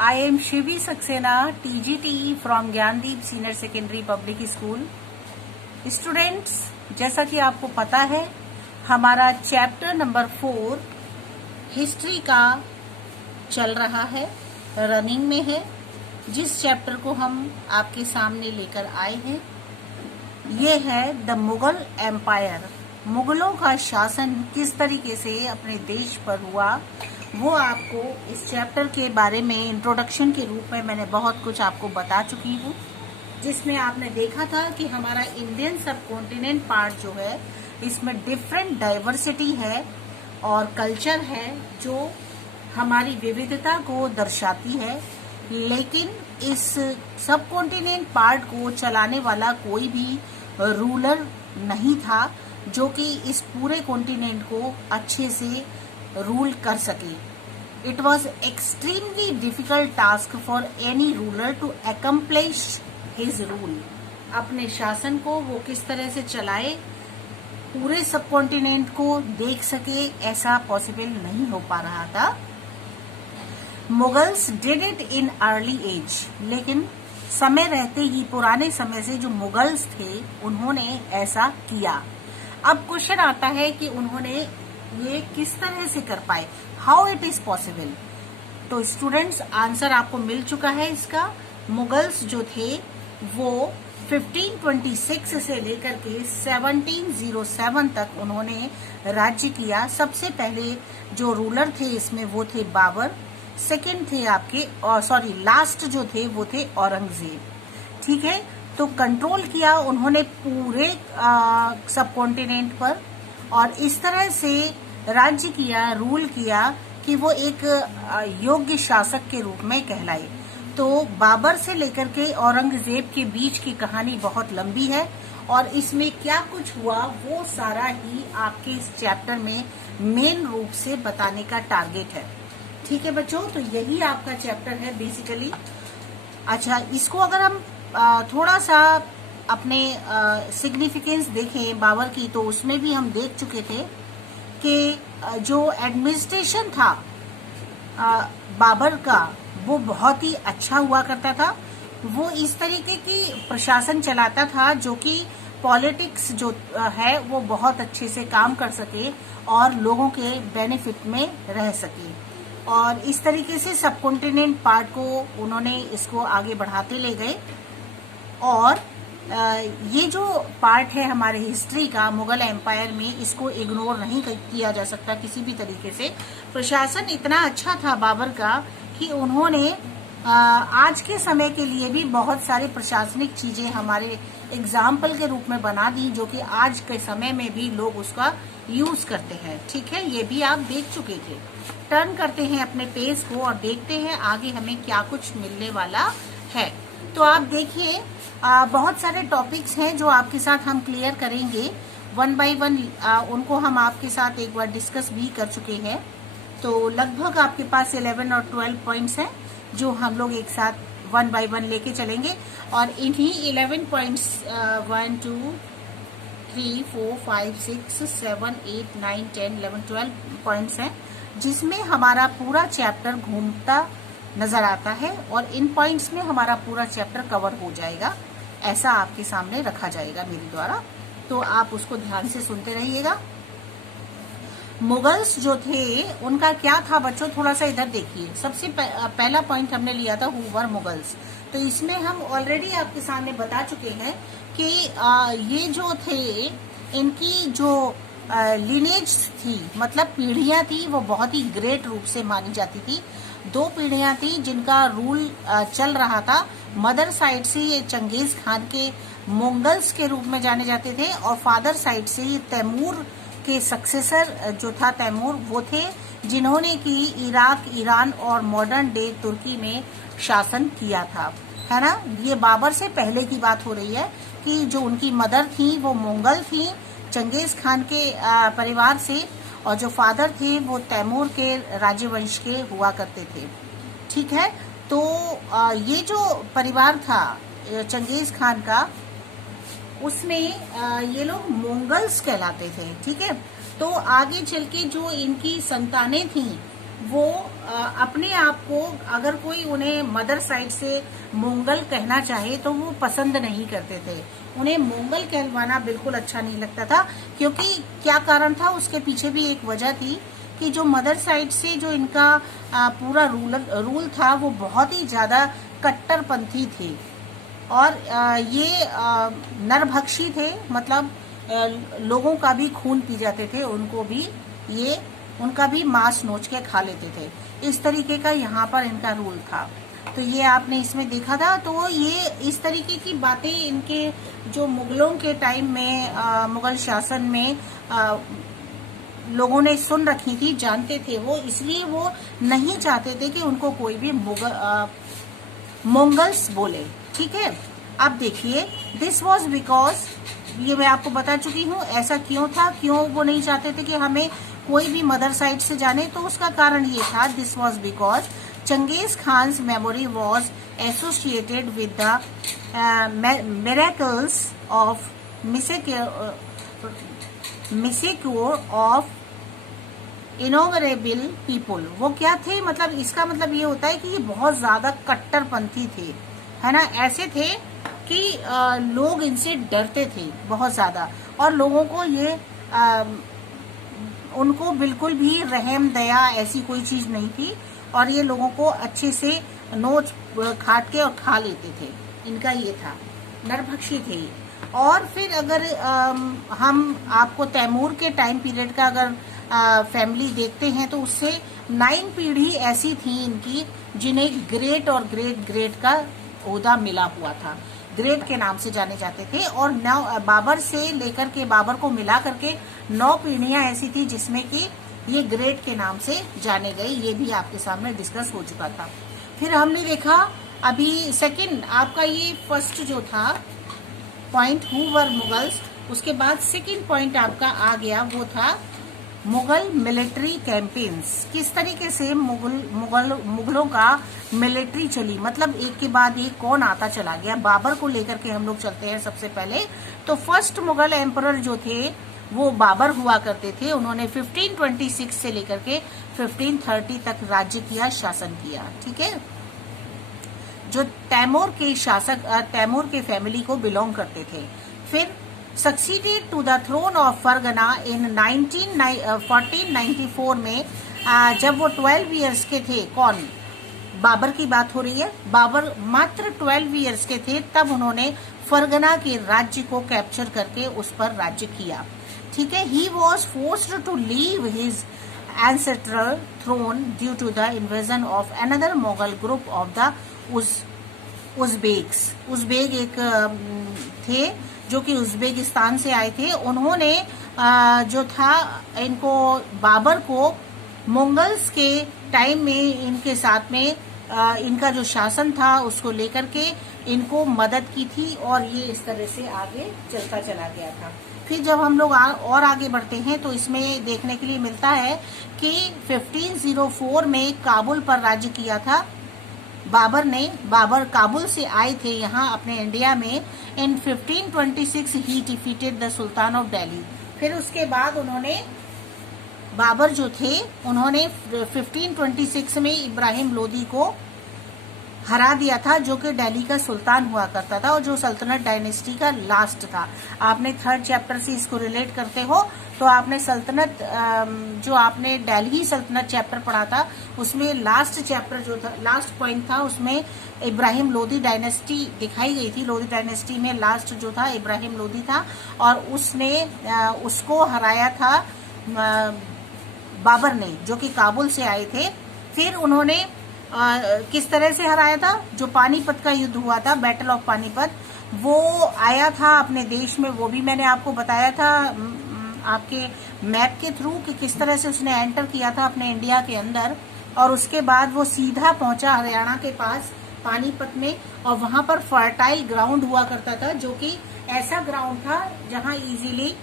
I am Shivi Saxena, TGTE from Gyandeep senior secondary public school. Students, जैसा कि आपको पता है, हमारा चैप्टर नंबर 4 हिस्ट्री का चल रहा है, रनिंग में है। जिस चैप्टर को हम आपके सामने लेकर आए हैं, ये है द मुगल एम्पायर। मुगलों का शासन किस तरीके से अपने देश पर हुआ, वो आपको इस चैप्टर के बारे में इंट्रोडक्शन के रूप में मैंने बहुत कुछ आपको बता चुकी हूँ, जिसमें आपने देखा था कि हमारा इंडियन सब कॉन्टिनेंट पार्ट जो है, इसमें डिफरेंट डाइवर्सिटी है और कल्चर है जो हमारी विविधता को दर्शाती है। लेकिन इस सब कॉन्टिनेंट पार्ट को चलाने वाला कोई भी रूलर नहीं था जो कि इस पूरे कॉन्टिनेंट को अच्छे से रूल कर सके। It was extremely difficult task for any ruler to accomplish his rule. अपने शासन को वो किस तरह से चलाए, पूरे सब कॉन्टिनेंट को देख सके, ऐसा पॉसिबल नहीं हो पा रहा था। Mughals did it in early age, लेकिन समय रहते ही, पुराने समय से जो मुगल्स थे, उन्होंने ऐसा किया। अब क्वेश्चन आता है कि उन्होंने ये किस तरह से कर पाए, हाउ इट इज पॉसिबल। तो स्टूडेंट्स, आंसर आपको मिल चुका है इसका। मुगल्स जो थे वो 1526 से लेकर के 1707 तक उन्होंने राज्य किया। सबसे पहले जो रूलर थे इसमें वो थे बाबर, सेकंड थे आपके लास्ट जो थे वो थे औरंगजेब। ठीक है, तो कंट्रोल किया उन्होंने पूरे सब कॉन्टिनेंट पर, और इस तरह से राज्य किया, रूल किया कि वो एक योग्य शासक के रूप में कहलाए। तो बाबर से लेकर के औरंगजेब के बीच की कहानी बहुत लंबी है और इसमें क्या कुछ हुआ वो सारा ही आपके इस चैप्टर में मेन रूप से बताने का टारगेट है। ठीक है बच्चों, तो यही आपका चैप्टर है बेसिकली। अच्छा, इसको अगर हम थोड़ा सा अपने सिग्निफिकेंस देखें बाबर की, तो उसमें भी हम देख चुके थे कि जो एडमिनिस्ट्रेशन था बाबर का, वो बहुत ही अच्छा हुआ करता था। वो इस तरीके की प्रशासन चलाता था जो कि पॉलिटिक्स जो है वो बहुत अच्छे से काम कर सके और लोगों के बेनिफिट में रह सके। और इस तरीके से सब कॉन्टिनेंट पार्ट को उन्होंने इसको आगे बढ़ाते ले गए। और ये जो पार्ट है हमारे हिस्ट्री का मुगल एम्पायर में, इसको इग्नोर नहीं किया जा सकता किसी भी तरीके से। प्रशासन इतना अच्छा था बाबर का कि उन्होंने आज के समय के लिए भी बहुत सारी प्रशासनिक चीजें हमारे एग्जाम्पल के रूप में बना दी, जो कि आज के समय में भी लोग उसका यूज करते हैं। ठीक है, ये भी आप देख चुके थे। टर्न करते हैं अपने पेज को और देखते हैं आगे हमें क्या कुछ मिलने वाला है। तो आप देखिए, बहुत सारे टॉपिक्स हैं जो आपके साथ हम क्लियर करेंगे वन बाय वन। उनको हम आपके साथ एक बार डिस्कस भी कर चुके हैं। तो लगभग आपके पास 11 और 12 पॉइंट्स हैं जो हम लोग एक साथ वन बाय वन लेके चलेंगे। और इन्हीं 11 पॉइंट्स 1 2 3 4 5 6 7 8 9 10 11 12 पॉइंट्स हैं, जिसमें हमारा पूरा चैप्टर घूमता नजर आता है और इन पॉइंट्स में हमारा पूरा चैप्टर कवर हो जाएगा। ऐसा आपके सामने रखा जाएगा मेरे द्वारा, तो आप उसको ध्यान से सुनते रहिएगा। मुगल्स जो थे उनका क्या था बच्चों, थोड़ा सा इधर देखिए। सबसे पहला पॉइंट हमने लिया था हु वर मुगल्स। तो इसमें हम ऑलरेडी आपके सामने बता चुके हैं कि ये जो थे, इनकी जो लिनेज थी, मतलब पीढ़ियां थी, वो बहुत ही ग्रेट रूप से मानी जाती थी। 2 पीढ़ियां थी जिनका रूल चल रहा था। मदर साइड से ये चंगेज खान के मंगल्स के रूप में जाने जाते थे, और फादर साइड से ये तैमूर के सक्सेसर जो था तैमूर, वो थे जिन्होंने कि इराक, ईरान और मॉडर्न डे तुर्की में शासन किया था, है ना। ये बाबर से पहले की बात हो रही है कि जो उनकी मदर थी वो मंगल थी, चंगेज खान के परिवार से, और जो फादर थे वो तैमूर के राज्यवंश के हुआ करते थे। ठीक है, तो ये जो परिवार था चंगेज खान का, उसमें ये लोग मंगल्स कहलाते थे। ठीक है, तो आगे चल के जो इनकी संतानें थी वो अपने आप को अगर कोई उन्हें मदर साइड से मंगल कहना चाहे तो वो पसंद नहीं करते थे। उन्हें मंगल कहलवाना बिल्कुल अच्छा नहीं लगता था, क्योंकि क्या कारण था उसके पीछे भी एक वजह थी कि जो मदर साइड से जो इनका पूरा रूल था वो बहुत ही ज्यादा कट्टरपंथी थे और ये नरभक्षी थे, मतलब लोगों का भी खून पी जाते थे, उनका भी मांस नोच के खा लेते थे। इस तरीके का यहाँ पर इनका रूल था। तो ये आपने इसमें देखा था। तो ये इस तरीके की बातें इनके जो मुगलों के टाइम में मुगल शासन में लोगों ने सुन रखी थी, जानते थे वो, इसलिए वो नहीं चाहते थे कि उनको कोई भी मंगल्स बोले। ठीक है, अब देखिए, दिस वॉज बिकॉज, ये मैं आपको बता चुकी हूँ ऐसा क्यों था, क्यों वो नहीं चाहते थे कि हमें कोई भी मदर साइड से जाने। तो उसका कारण ये था, this was because Genghis Khan's memory was associated with the miracles of massacre of innumerable people. वो क्या थे, मतलब इसका मतलब ये होता है कि ये बहुत ज्यादा कट्टरपंथी थे, है ना। ऐसे थे कि लोग इनसे डरते थे बहुत ज्यादा, और लोगों को ये उनको बिल्कुल भी रहम दया ऐसी कोई चीज नहीं थी, और ये लोगों को अच्छे से नोच खाट के और खा लेते थे। इनका ये था, नरभक्षी थे। और फिर अगर हम आपको तैमूर के टाइम पीरियड का अगर फैमिली देखते हैं तो उससे 9 पीढ़ी ऐसी थी इनकी जिन्हें ग्रेट और ग्रेट ग्रेट का ओहदा मिला हुआ था, ग्रेट के नाम से जाने जाते थे। और 9 बाबर से लेकर के बाबर को मिला करके 9 पीढ़ियां ऐसी थी जिसमें कि ये ग्रेट के नाम से जाने गए। ये भी आपके सामने डिस्कस हो चुका था। फिर हमने देखा अभी सेकंड, आपका ये फर्स्ट जो था पॉइंट, हु वर मुगल्स, उसके बाद सेकंड पॉइंट आपका आ गया, वो था मुगल मिलिट्री कैंपेन्स। किस तरीके से मुगलों का मिलिट्री चली, मतलब एक के बाद एक कौन आता चला गया। बाबर को लेकर के हम लोग चलते हैं सबसे पहले। तो फर्स्ट मुगल एम्परर जो थे वो बाबर हुआ करते थे। उन्होंने 1526 से लेकर के 1530 तक राज्य किया, शासन किया। ठीक है, जो तैमूर के शासक तैमूर के फैमिली को बिलोंग करते थे। फिर succeeded to the throne of Ferghana in 1494 में, जब वो 12 ईयर्स के थे। कौन, बाबर की बात हो रही है। बाबर मात्र 12 ईयर्स के थे तब उन्होंने फरगना के राज्य को कैप्चर करके उस पर राज्य किया। ठीक है, he was forced to leave his ancestral throne due to the invasion of another Mughal group of the Uzbeks. Uzbek एक थे जो कि उज़्बेकिस्तान से आए थे। उन्होंने जो था इनको, बाबर को मंगल्स के टाइम में इनके साथ में इनका जो शासन था उसको लेकर के इनको मदद की थी, और ये इस तरह से आगे चलता चला गया था। फिर जब हम लोग और आगे बढ़ते हैं तो इसमें देखने के लिए मिलता है कि 1504 में काबुल पर राज्य किया था बाबर ने। बाबर काबुल से आए थे यहाँ अपने इंडिया में। इन 1526 ही defeated the sultan of Delhi. फिर उसके बाद उन्होंने, बाबर जो थे उन्होंने 1526 में इब्राहिम लोदी को हरा दिया था, जो कि दिल्ली का सुल्तान हुआ करता था और जो सल्तनत डायनेस्टी का लास्ट था। आपने 3rd चैप्टर से इसको रिलेट करते हो तो आपने सल्तनत, जो आपने दिल्ली सल्तनत चैप्टर पढ़ा था उसमें लास्ट चैप्टर जो था, लास्ट पॉइंट था, उसमें इब्राहिम लोदी डायनेस्टी दिखाई गई थी। लोदी डायनेस्टी में लास्ट जो था इब्राहिम लोदी था, और उसने उसको हराया था बाबर ने, जो कि काबुल से आए थे। फिर उन्होंने किस तरह से हराया था, जो पानीपत का युद्ध हुआ था, बैटल ऑफ पानीपत, वो आया था अपने देश में। वो भी मैंने आपको बताया था आपके मैप के थ्रू कि किस तरह से उसने एंटर किया था अपने इंडिया के अंदर, और उसके बाद वो सीधा पहुंचा हरियाणा के पास पानीपत में, और वहां पर फर्टाइल ग्राउंड हुआ करता था, जो कि ऐसा ग्राउंड था जहां इजीली,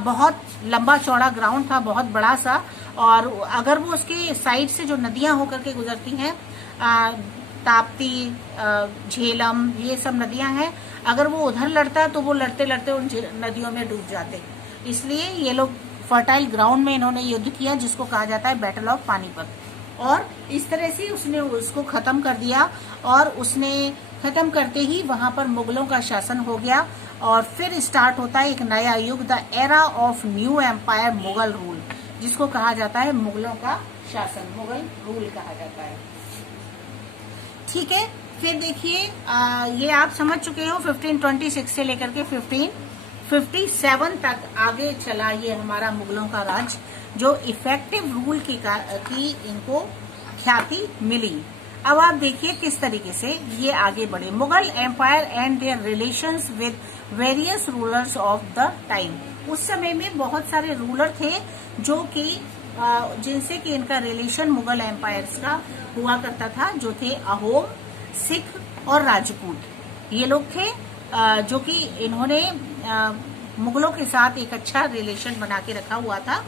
बहुत लंबा चौड़ा ग्राउंड था, बहुत बड़ा सा। और अगर वो उसके साइड से जो नदियां होकर के गुजरती हैं, ताप्ती, झेलम, ये सब नदियां हैं, अगर वो उधर लड़ता तो वो लड़ते लड़ते उन नदियों में डूब जाते। इसलिए ये लोग फर्टाइल ग्राउंड में इन्होंने युद्ध किया, जिसको कहा जाता है बैटल ऑफ पानीपत। और इस तरह से उसने उसको खत्म कर दिया और उसने खत्म करते ही वहां पर मुगलों का शासन हो गया और फिर स्टार्ट होता है एक नया युग, the era of new empire Mughal rule, जिसको कहा जाता है मुगलों का शासन, मुगल रूल कहा जाता है। ठीक है, फिर देखिए ये आप समझ चुके हो 1526 से लेकर के 1557 तक आगे चला ये हमारा मुगलों का राज, जो इफेक्टिव रूल की इनको ख्याति मिली। अब आप देखिए किस तरीके से ये आगे बढ़े। Mughal empire and their relations with various rulers of the time. उस समय में बहुत सारे रूलर थे जो कि जिनसे कि इनका रिलेशन मुगल एम्पायर्स का हुआ करता था, जो थे अहोम, सिख और राजपूत। ये लोग थे जो कि इन्होंने मुगलों के साथ एक अच्छा रिलेशन बना के रखा हुआ था।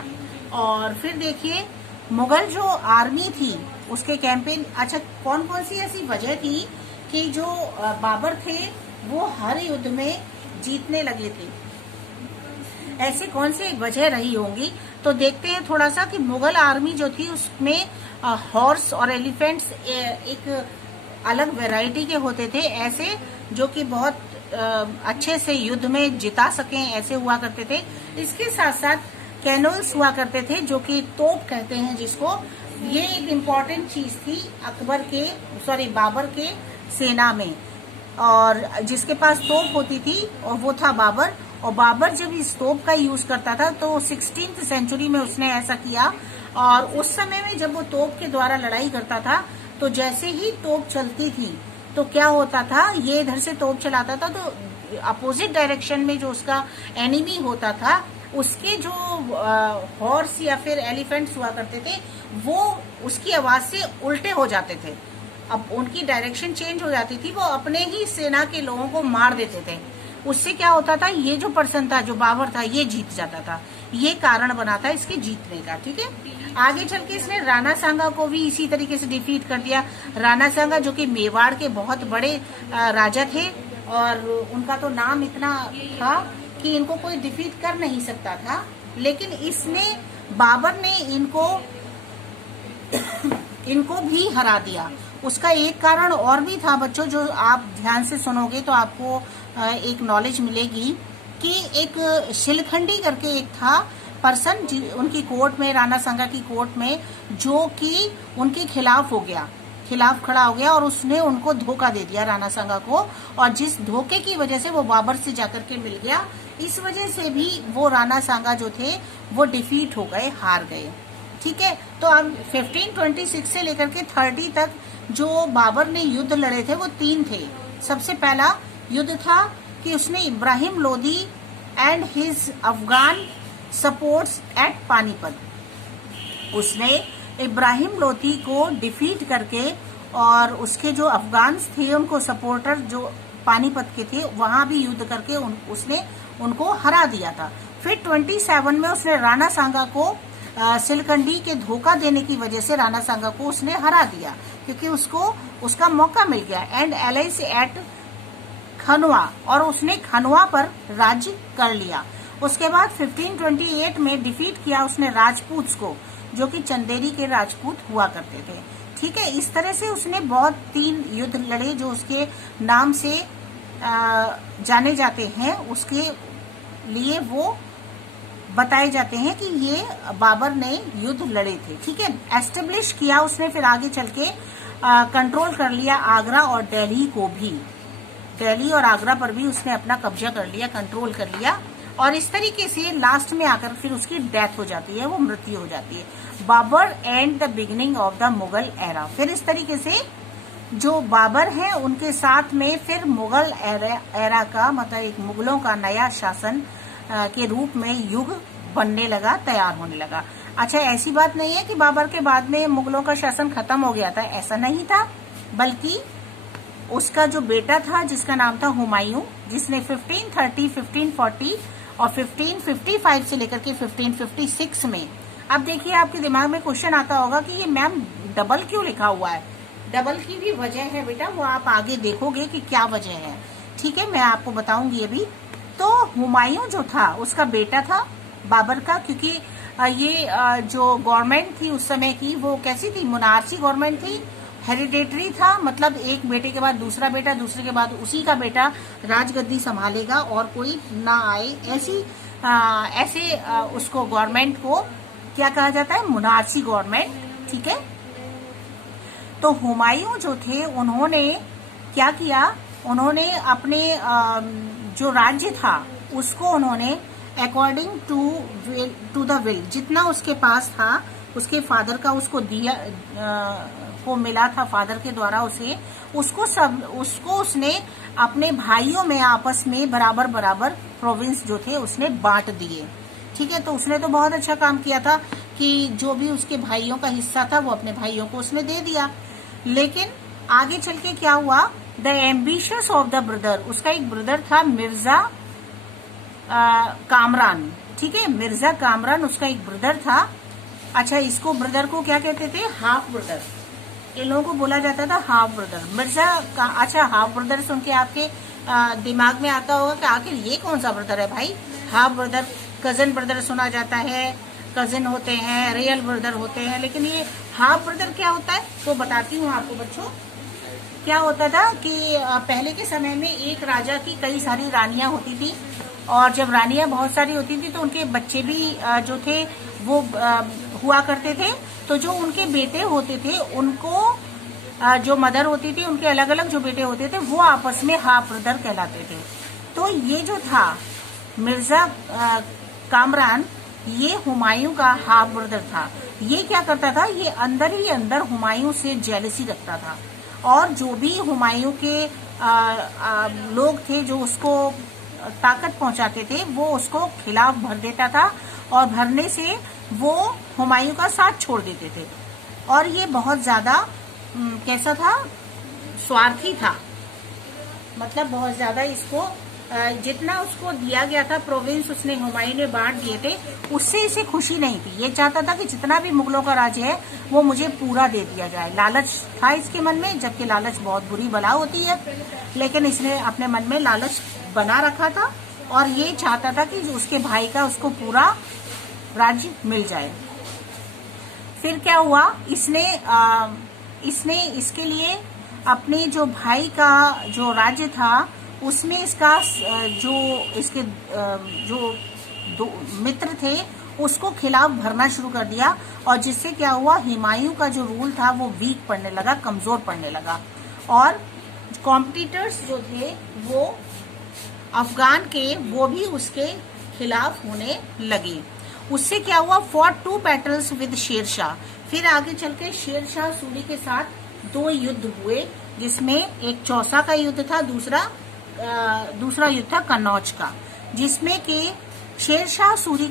और फिर देखिए मुगल जो आर्मी थी उसके कैंपेन, अच्छा कौन कौन सी ऐसी वजह थी कि जो बाबर थे वो हर युद्ध में जीतने लगे थे, ऐसी कौन सी वजह रही होंगी? तो देखते हैं थोड़ा सा कि मुगल आर्मी जो थी उसमें हॉर्स और एलिफेंट्स एक अलग वैरायटी के होते थे, ऐसे जो कि बहुत अच्छे से युद्ध में जिता सकें, ऐसे हुआ करते थे। इसके साथ साथ कैनोल्स हुआ करते थे जो कि तोप कहते हैं जिसको। ये एक इम्पॉर्टेंट चीज थी बाबर के सेना में, और जिसके पास तोप होती थी और वो था बाबर। और बाबर जब इस तोप का यूज करता था तो 16th सेंचुरी में उसने ऐसा किया। और उस समय में जब वो तोप के द्वारा लड़ाई करता था तो जैसे ही तोप चलती थी तो क्या होता था, ये इधर से तोप चलाता था तो अपोजिट डायरेक्शन में जो उसका एनिमी होता था उसके जो हॉर्स या फिर एलिफेंट्स हुआ करते थे वो उसकी आवाज से उल्टे हो जाते थे। अब उनकी डायरेक्शन चेंज हो जाती थी, वो अपने ही सेना के लोगों को मार देते थे। उससे क्या होता था, ये जो पर्सन था, जो बाबर था, ये जीत जाता था। ये कारण बना था इसके जीतने का। ठीक है, आगे चल के इसने राणा सांगा को भी इसी तरीके से डिफीट कर दिया। राणा सांगा जो कि मेवाड़ के बहुत बड़े राजा थे और उनका तो नाम इतना था कि इनको कोई डिफीट कर नहीं सकता था, लेकिन इसने बाबर ने इनको भी हरा दिया। उसका एक कारण और भी था बच्चों, जो आप ध्यान से सुनोगे तो आपको एक नॉलेज मिलेगी कि एक शिलखंडी करके एक था पर्सन उनकी कोर्ट में, राणा सांगा की कोर्ट में, जो कि उनके खिलाफ खड़ा हो गया और उसने उनको धोखा दे दिया राणा सांगा को। और जिस धोखे की वजह से वो बाबर से जाकर के मिल गया, इस वजह से भी वो राणा सांगा जो थे वो डिफीट हो गए, हार गए। ठीक है, तो अब 1526 से लेकर के 30 तक जो बाबर ने युद्ध लड़े थे वो 3 थे। सबसे पहला युद्ध था कि उसने Ibrahim Lodi and his Afghan supports at Panipat. उसने इब्राहिम लोदी को डिफीट करके और उसके जो अफगान्स थे उनको सपोर्टर जो पानीपत के थे वहां भी युद्ध करके उसने उनको हरा दिया था। फिर 27 में उसने राणा सांगा को सिलखंडी के धोखा देने की वजह से राणा सांगा को उसने हरा दिया, क्योंकि उसको उसका मौका मिल गया। एंड एलाइस एट खनवा, और उसने खनवा पर राज्य कर लिया। उसके बाद 1528 में डिफीट किया उसने राजपूत को, जो कि चंदेरी के राजपूत हुआ करते थे। ठीक है, इस तरह से उसने बहुत 3 युद्ध लड़े जो उसके नाम से जाने जाते हैं, उसके लिए वो बताए जाते हैं कि ये बाबर ने युद्ध लड़े थे। ठीक है, एस्टेब्लिश किया उसने, फिर आगे चल के कंट्रोल कर लिया आगरा और दिल्ली को भी। दिल्ली और आगरा पर भी उसने अपना कब्जा कर लिया, कंट्रोल कर लिया। और इस तरीके से लास्ट में आकर फिर उसकी डेथ हो जाती है, वो मृत्यु हो जाती है। Babur and the beginning of the Mughal era. फिर इस तरीके से जो बाबर हैं उनके साथ में फिर मुगल एरा का मतलब एक मुगलों का नया शासन के रूप में युग बनने लगा, तैयार होने लगा। अच्छा, ऐसी बात नहीं है कि बाबर के बाद में मुगलों का शासन खत्म हो गया था, ऐसा नहीं था, बल्कि उसका जो बेटा था जिसका नाम था हुमायूं, जिसने 1530, 1540 और 1555 से लेकर के 1556 में, अब देखिए आपके दिमाग में क्वेश्चन आता होगा कि ये मैम डबल क्यों लिखा हुआ है। डबल की भी वजह है बेटा, वो आप आगे देखोगे कि क्या वजह है। ठीक है, मैं आपको बताऊंगी अभी। तो हुमायूं जो था उसका बेटा था बाबर का, क्योंकि ये जो गवर्नमेंट थी उस समय की वो कैसी थी, मोनार्ची गवर्नमेंट थी, हेरिडेटरी था, मतलब एक बेटे के बाद दूसरा बेटा, दूसरे के बाद उसी का बेटा राजगद्दी संभालेगा और कोई ना आए, ऐसे उसको गवर्नमेंट को क्या कहा जाता है, मोनार्ची गवर्नमेंट। ठीक है, तो हुमायूं जो थे उन्होंने क्या किया, उन्होंने अपने जो राज्य था उसको उन्होंने अकॉर्डिंग टू द विल, जितना उसके पास था उसके फादर का उसको दिया को मिला था फादर के द्वारा उसे, उसको उसने अपने भाइयों में आपस में बराबर बराबर प्रोविंस जो थे उसने बांट दिए। ठीक है, तो उसने तो बहुत अच्छा काम किया था कि जो भी उसके भाइयों का हिस्सा था वो अपने भाइयों को उसने दे दिया। लेकिन आगे चल के क्या हुआ, the ambitious of the brother, उसका एक ब्रदर था मिर्जा कामरान। ठीक है, मिर्जा कामरान उसका एक ब्रदर था। अच्छा, इसको ब्रदर को क्या कहते थे, हाफ ब्रदर, इन लोगों को बोला जाता था हाफ ब्रदर, मिर्जा का। अच्छा, हाफ ब्रदर सुन के आपके दिमाग में आता होगा कि आखिर ये कौन सा ब्रदर है भाई, हाफ ब्रदर, कजन ब्रदर सुना जाता है, कजिन होते हैं, रियल ब्रदर होते हैं, लेकिन ये हाफ ब्रदर क्या होता है तो बताती हूँ आपको बच्चों। क्या होता था कि पहले के समय में एक राजा की कई सारी रानियां होती थी, और जब रानियां बहुत सारी होती थी तो उनके बच्चे भी जो थे वो हुआ करते थे। तो जो उनके बेटे होते थे उनको जो मदर होती थी उनके अलग अलग जो बेटे होते थे वो आपस में हाफ ब्रदर कहलाते थे। तो ये जो था मिर्जा कामरान, ये हुमायूं का हाफ ब्रदर था। ये क्या करता था, ये अंदर ही अंदर हुमायूं से जेलसी रखता था, और जो भी हुमायूं के लोग थे जो उसको ताकत पहुंचाते थे वो उसको खिलाफ भर देता था, और भरने से वो हुमायूं का साथ छोड़ देते थे। और ये बहुत ज्यादा कैसा था, स्वार्थी था, मतलब बहुत ज्यादा इसको जितना उसको दिया गया था प्रोविंस उसने हुमायूं ने बांट दिए थे, उससे इसे खुशी नहीं थी। ये चाहता था कि जितना भी मुगलों का राज्य है वो मुझे पूरा दे दिया जाए। लालच था इसके मन में, जबकि लालच बहुत बुरी बला होती है, लेकिन इसने अपने मन में लालच बना रखा था और ये चाहता था कि उसके भाई का उसको पूरा राज्य मिल जाए। फिर क्या हुआ, इसने इसके लिए अपने जो भाई का जो राज्य था उसमें इसका जो इसके जो दो मित्र थे उसको खिलाफ भरना शुरू कर दिया, और जिससे क्या हुआ, हुमायूं का जो रूल था वो वीक पड़ने लगा, कमजोर पड़ने लगा, और कॉम्पिटिटर्स जो थे वो अफगान के वो भी उसके खिलाफ होने लगे। उससे क्या हुआ, फॉट 2 बैटल्स विद शेरशाह। फिर आगे चल के शेरशाह सूरी के साथ 2 युद्ध हुए, जिसमें एक चौसा का युद्ध था, दूसरा युद्ध था कन्नौज का, जिसमें कि शेरशाह सूरी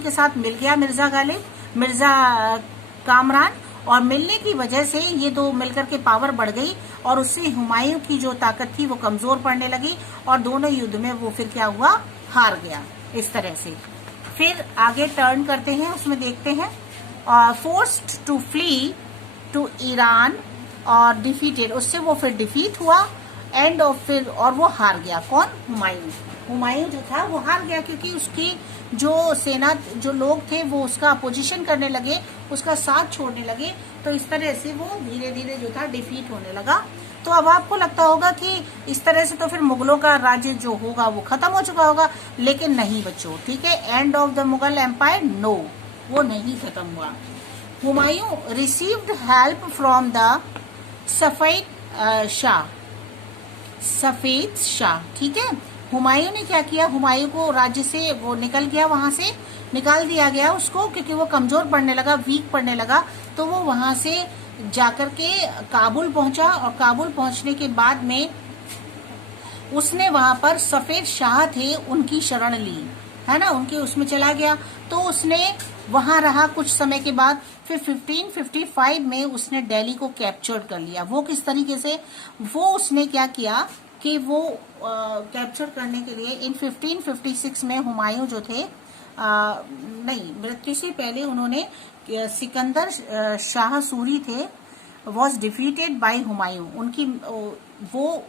के साथ मिल गया मिर्जा कामरान, और मिलने की वजह से ये दो मिलकर के पावर बढ़ गई, और उससे हुमायूं की जो ताकत थी वो कमजोर पड़ने लगी, और दोनों युद्ध में वो फिर क्या हुआ, हार गया। इस तरह से फिर आगे टर्न करते हैं, उसमें देखते हैं forced to flee to Iran और डिफीटेड, उससे वो फिर डिफीट हुआ एंड ऑफ फिर, और वो हार गया। कौन, हुमायूं जो था वो हार गया, क्योंकि उसकी जो सेना जो लोग थे वो उसका अपोजिशन करने लगे, उसका साथ छोड़ने लगे, तो इस तरह से वो धीरे धीरे जो था डिफीट होने लगा। तो अब आपको लगता होगा कि इस तरह से तो फिर मुगलों का राज्य जो होगा वो खत्म हो चुका होगा, लेकिन नहीं बच्चों, ठीक है, end of the Mughal empire, no, वो नहीं खत्म हुआ। Humayun received help from the Safavid Shah, ठीक है। हुमायूं ने क्या किया, हुमायूं को राज्य से वो निकल गया, वहां से निकाल दिया गया उसको, क्योंकि वो कमजोर पड़ने लगा, वीक पड़ने लगा, तो वो वहां से जाकर के काबुल पहुंचा, और काबुल पहुंचने के बाद में उसने वहां पर सफेद शाह थे उनकी शरण ली, है ना, उनके उसमें चला गया। तो उसने वहां रहा कुछ समय के बाद, फिर 1555 में उसने दिल्ली को कैप्चर कर लिया। वो किस तरीके से, वो उसने क्या किया कि वो कैप्चर करने के लिए इन 1556 में हुमायूं जो थे नहीं, मृत्यु से पहले उन्होंने सिकंदर शाह सूरी थे, वॉज डिफीटेड बाय हुमायूं, उनकी वो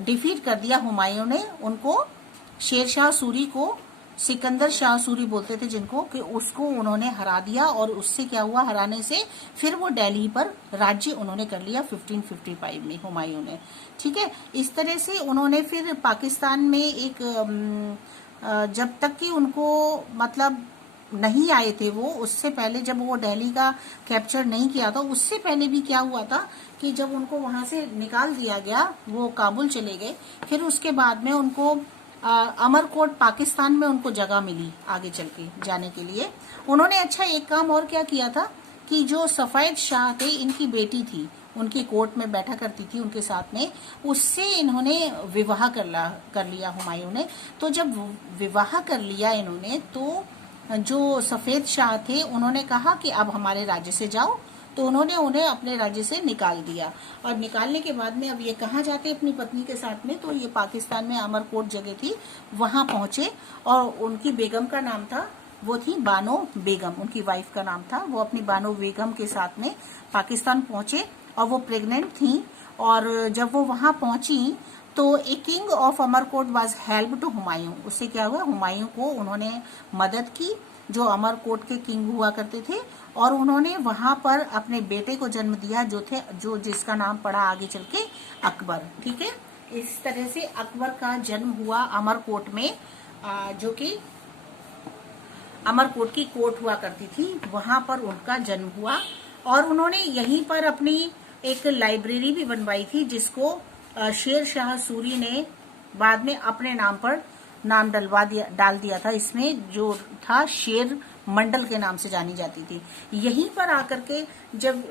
डिफीट कर दिया हुमायूं ने उनको, शेरशाह सूरी को सिकंदर शाह सूरी बोलते थे जिनको, कि उसको उन्होंने हरा दिया और उससे क्या हुआ, हराने से फिर वो दिल्ली पर राज्य उन्होंने कर लिया 1555 में हुमायूं ने। ठीक है, इस तरह से उन्होंने फिर पाकिस्तान में एक जब तक कि उनको मतलब नहीं आए थे वो, उससे पहले जब वो दिल्ली का कैप्चर नहीं किया था, उससे पहले भी क्या हुआ था कि जब उनको वहां से निकाल दिया गया, वो काबुल चले गए, फिर उसके बाद में उनको अमरकोट पाकिस्तान में उनको जगह मिली आगे चल के जाने के लिए। उन्होंने अच्छा एक काम और क्या किया था कि जो सफेद शाह थे, इनकी बेटी थी, उनकी कोर्ट में बैठा करती थी उनके साथ में, उससे इन्होंने विवाह कर लिया हुमायूं ने। तो जब विवाह कर लिया इन्होंने, तो जो सफेद शाह थे उन्होंने कहा कि अब हमारे राज्य से जाओ, तो उन्होंने उन्हें अपने राज्य से निकाल दिया। और निकालने के बाद में अब ये कहाँ जाते अपनी पत्नी के साथ में, तो ये पाकिस्तान में अमरकोट जगह थी, वहां पहुंचे। और उनकी बेगम का नाम था, वो थी बानो बेगम, उनकी वाइफ का नाम था। वो अपनी बानो बेगम के साथ में पाकिस्तान पहुंचे और वो प्रेग्नेंट थी। और जब वो वहां पहुंची तो a king of Amarkot was help to Humayun. उससे क्या हुआ, हुमायूं को उन्होंने मदद की, जो अमरकोट के किंग हुआ करते थे। और उन्होंने वहां पर अपने बेटे को जन्म दिया, जो जिसका नाम पड़ा आगे चल के अकबर। ठीक है, इस तरह से अकबर का जन्म हुआ अमरकोट में, जो कि अमरकोट की कोर्ट हुआ करती थी, वहां पर उनका जन्म हुआ। और उन्होंने यहीं पर अपनी एक लाइब्रेरी भी बनवाई थी, जिसको शेर शाह सूरी ने बाद में अपने नाम पर नाम डाल दिया था। इसमें जो था शेर मंडल के नाम से जानी जाती थी। यहीं पर आकर के जब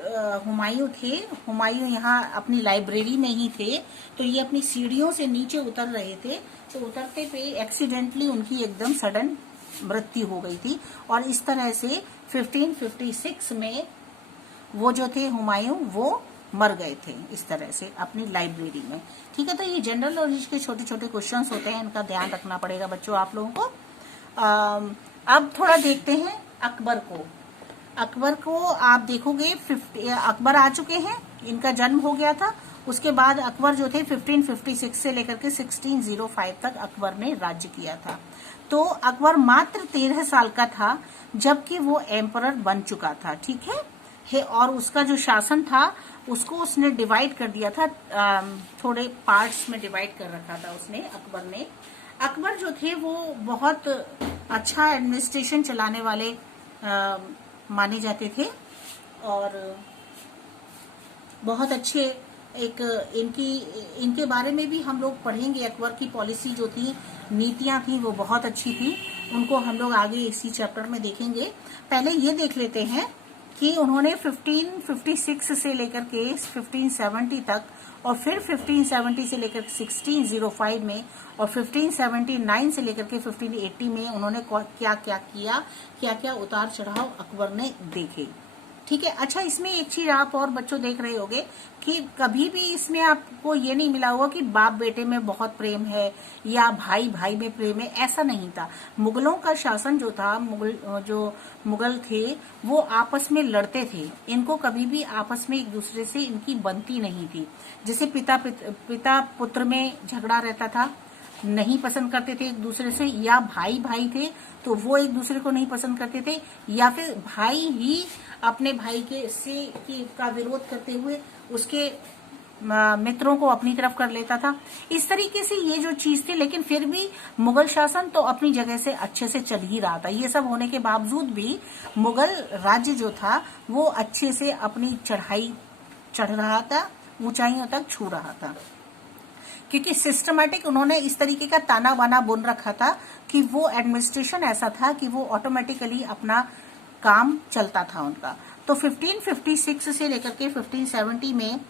हुमायूं थे, हुमायूं यहाँ अपनी लाइब्रेरी में ही थे, तो ये अपनी सीढ़ियों से नीचे उतर रहे थे, तो उतरते पे एक्सीडेंटली उनकी एकदम सडन मृत्यु हो गई थी। और इस तरह से 1556 में वो जो थे हुमायूं, वो मर गए थे इस तरह से अपनी लाइब्रेरी में। ठीक है, तो ये जनरल नॉलेज के छोटे छोटे क्वेश्चंस होते हैं, इनका ध्यान रखना पड़ेगा बच्चों आप लोगों को। अब थोड़ा देखते हैं अकबर को। अकबर को आप देखोगे अकबर आ चुके हैं, इनका जन्म हो गया था। उसके बाद अकबर जो थे 1556 से लेकर के 1605 तक अकबर ने राज्य किया था। तो अकबर मात्र 13 साल का था जबकि वो एम्परर बन चुका था। ठीक है, और उसका जो शासन था उसको उसने डिवाइड कर दिया था, थोड़े पार्ट्स में डिवाइड कर रखा था उसने, अकबर ने। अकबर जो थे वो बहुत अच्छा एडमिनिस्ट्रेशन चलाने वाले माने जाते थे और बहुत अच्छे इनके बारे में भी हम लोग पढ़ेंगे। अकबर की पॉलिसी जो थी, नीतियां थी, वो बहुत अच्छी थी। उनको हम लोग आगे इसी चैप्टर में देखेंगे। पहले ये देख लेते हैं कि उन्होंने 1556 से लेकर के 1570 तक, और फिर 1570 से लेकर 1605 में, और 1579 से लेकर के 1580 में उन्होंने क्या क्या किया, क्या क्या उतार चढ़ाव अकबर ने देखे। ठीक है, अच्छा इसमें एक चीज आप और बच्चों देख रहे होंगे कि कभी भी इसमें आपको ये नहीं मिला होगा कि बाप बेटे में बहुत प्रेम है या भाई भाई में प्रेम है, ऐसा नहीं था। मुगलों का शासन जो था, मुगल थे वो आपस में लड़ते थे, इनको कभी भी आपस में एक दूसरे से इनकी बनती नहीं थी। जैसे पिता पुत्र में झगड़ा रहता था, नहीं पसंद करते थे एक दूसरे से, या भाई भाई थे तो वो एक दूसरे को नहीं पसंद करते थे, या फिर भाई ही अपने भाई का विरोध करते हुए उसके मित्रों को अपनी तरफ कर लेता था। इस तरीके से ये जो चीज थी, लेकिन फिर भी मुगल शासन तो अपनी जगह से अच्छे से चल ही रहा था। ये सब होने के बावजूद भी मुगल राज्य जो था वो अच्छे से अपनी चढ़ाई चढ़ रहा था, ऊंचाइयों तक छू रहा था, क्योंकि सिस्टमैटिक उन्होंने इस तरीके का ताना बाना बुन रखा था कि वो एडमिनिस्ट्रेशन ऐसा था कि वो ऑटोमेटिकली अपना काम चलता था उनका। तो 1556 से लेकर के 1570 में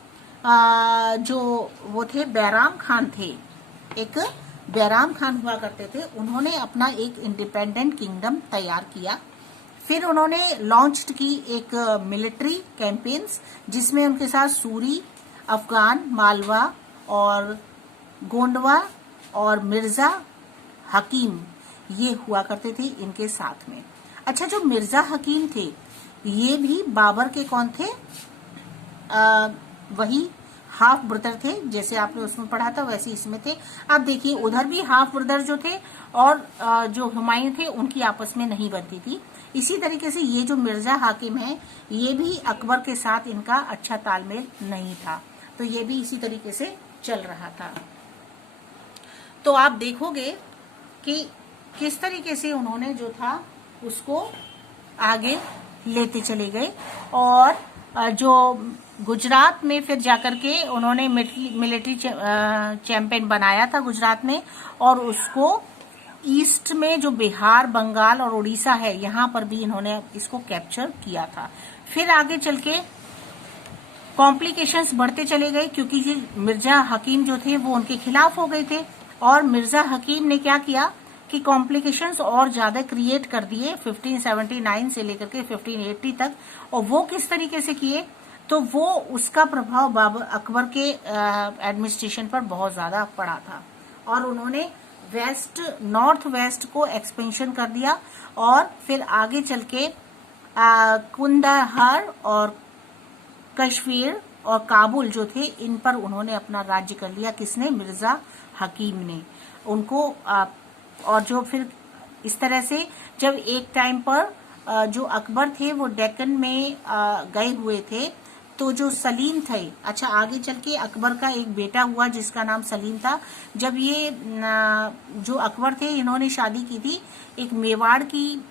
जो वो थे बैराम खान थे, एक बैराम खान हुआ करते थे, उन्होंने अपना एक इंडिपेंडेंट किंगडम तैयार किया। फिर उन्होंने लॉन्च की एक मिलिट्री कैंपेन्स, जिसमें उनके साथ सूरी, अफगान, मालवा और गोंडवा और मिर्जा हकीम ये हुआ करते थे इनके साथ में। अच्छा, जो मिर्जा हकीम थे ये भी बाबर के कौन थे? वही हाफ ब्रदर थे, जैसे आपने उसमें पढ़ा था वैसे इसमें थे। अब देखिए उधर भी हाफ ब्रदर जो थे और जो हुमायूं थे उनकी आपस में नहीं बनती थी। इसी तरीके से ये जो मिर्जा हाकिम है ये भी अकबर के साथ इनका अच्छा तालमेल नहीं था, तो ये भी इसी तरीके से चल रहा था। तो आप देखोगे कि किस तरीके से उन्होंने जो था उसको आगे लेते चले गए। और जो गुजरात में फिर जाकर के उन्होंने मिलिट्री चैंपियन बनाया था गुजरात में, और उसको ईस्ट में जो बिहार, बंगाल और उड़ीसा है यहाँ पर भी इन्होंने इसको कैप्चर किया था। फिर आगे चल के कॉम्प्लिकेशंस बढ़ते चले गए, क्योंकि मिर्जा हकीम जो थे वो उनके खिलाफ हो गए थे, और मिर्जा हकीम ने क्या किया कि कॉम्प्लिकेशंस और ज्यादा क्रिएट कर दिए 1579 से लेकर के 1580 तक। और वो किस तरीके से किए, तो वो उसका प्रभाव बाबर अकबर के एडमिनिस्ट्रेशन पर बहुत ज्यादा पड़ा था, और उन्होंने नॉर्थ वेस्ट को एक्सपेंशन कर दिया। और फिर आगे चल के कुंदाहार और कश्मीर और काबुल जो थे इन पर उन्होंने अपना राज्य कर लिया। किसने? मिर्जा हकीम ने उनको। और जो फिर इस तरह से जब एक टाइम पर जो अकबर थे वो डेक्कन में गए हुए थे, तो जो सलीम थे, अच्छा आगे चल के अकबर का एक बेटा हुआ जिसका नाम सलीम था। जब ये जो अकबर थे इन्होंने शादी की थी, एक मेवाड़ की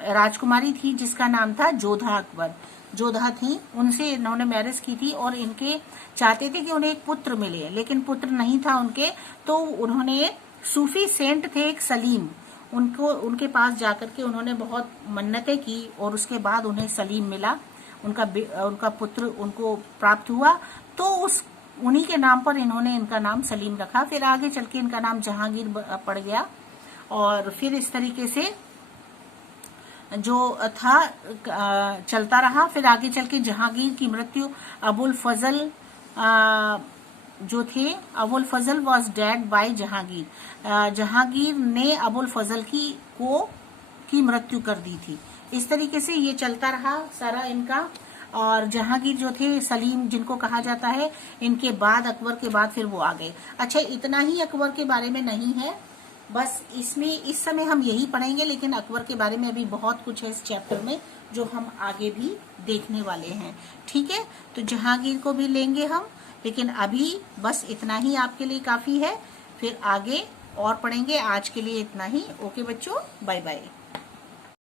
राजकुमारी थी जिसका नाम था जोधा अकबर, जोधा थी, उनसे इन्होंने मैरिज की थी। और इनके चाहते थे कि उन्हें एक पुत्र मिले, लेकिन पुत्र नहीं था उनके, तो उन्होंने सूफी सेंट थे एक सलीम, उनके पास जाकर के उन्होंने बहुत मन्नतें की, और उसके बाद उन्हें सलीम मिला, उनका पुत्र उनको प्राप्त हुआ। तो उन्हीं के नाम पर इन्होंने इनका नाम सलीम रखा। फिर आगे चल के इनका नाम जहांगीर पड़ गया। और फिर इस तरीके से जो था चलता रहा। फिर आगे चल के जहांगीर की मृत्यु अबुल फजल जो थे, Abul Fazl was dead by Jahangir, Jahangir ने अबुल फजल की मृत्यु कर दी थी। इस तरीके से ये चलता रहा सारा इनका। और जहांगीर जो थे, सलीम जिनको कहा जाता है, इनके बाद अकबर के बाद फिर वो आ गए। अच्छा इतना ही अकबर के बारे में नहीं है, बस इसमें इस समय हम यही पढ़ेंगे, लेकिन अकबर के बारे में अभी बहुत कुछ है इस चैप्टर में जो हम आगे भी देखने वाले हैं। ठीक है, तो जहांगीर को भी लेंगे हम, लेकिन अभी बस इतना ही आपके लिए काफी है। फिर आगे और पढ़ेंगे। आज के लिए इतना ही। ओके बच्चों, बाय बाय।